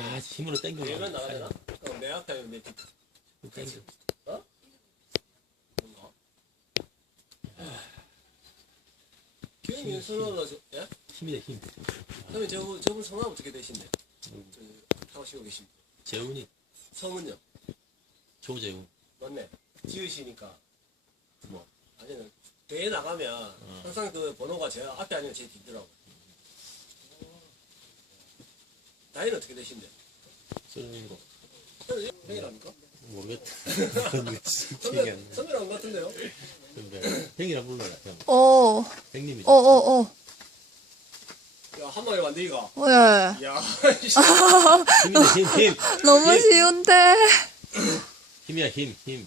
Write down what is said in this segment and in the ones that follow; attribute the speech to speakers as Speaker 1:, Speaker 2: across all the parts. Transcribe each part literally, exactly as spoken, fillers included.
Speaker 1: 아, 힘으로 당겨.
Speaker 2: 얘는 나가잖아. 그럼 내 앞에 내 뒤.
Speaker 1: 당겨.
Speaker 2: 어? 뭔가? 기훈이 윤선호로 예?
Speaker 1: 힘이다, 힘.
Speaker 2: 그러면 저분 저분 성함 어떻게 되신대? 저 타오시고 계신
Speaker 1: 재훈이,
Speaker 2: 성은요?
Speaker 1: 조재훈.
Speaker 2: 맞네. 지으시니까
Speaker 1: 뭐.
Speaker 2: 아니는 대회 나가면 항상 그 번호가 제 앞에 아니면 제 뒤더라고. 나이는 어떻게 되신대?
Speaker 1: 쓰는 거.
Speaker 2: 형이랍니까?
Speaker 1: 모르겠다. 그건 기억이 안 나.
Speaker 2: 선배랑 것 같은데요?
Speaker 1: 근데 형이라 불러라, 형.
Speaker 3: 어,
Speaker 1: 형님이지.
Speaker 3: 어, 어, 어.
Speaker 2: 야, 한 마리 만들기가.
Speaker 3: 어, 예.
Speaker 2: 야,
Speaker 1: 힘이다, 힘, 힘.
Speaker 3: 너무
Speaker 1: 힘.
Speaker 3: 쉬운데.
Speaker 1: 힘이야, 힘, 힘.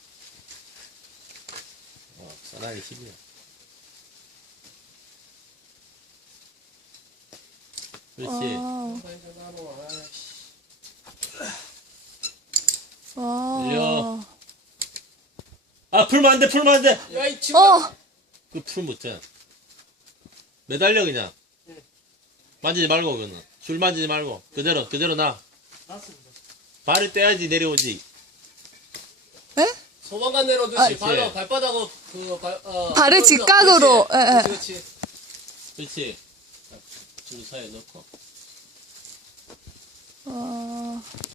Speaker 1: 어, 사나이 힘이야. 그렇지.
Speaker 3: 와. 와.
Speaker 1: 늘려. 아, 풀면 안 돼, 풀면 안 돼!
Speaker 2: 야, 이 친구.
Speaker 3: 어,
Speaker 1: 그 풀 못해. 매달려, 그냥. 만지지 말고, 그거는. 줄 만지지 말고. 그대로, 그대로 놔. 발을 떼야지 내려오지.
Speaker 3: 에?
Speaker 2: 소방관 내려오듯이
Speaker 1: 아,
Speaker 2: 발,
Speaker 1: 그치.
Speaker 2: 발바닥을 그 발, 어,
Speaker 3: 발을
Speaker 2: 그렇지.
Speaker 3: 직각으로,
Speaker 2: 그렇지.
Speaker 3: 예, 예.
Speaker 2: 그렇지, 그렇지.
Speaker 1: 그렇지. 자, 줄 사이에 넣고.
Speaker 3: 와.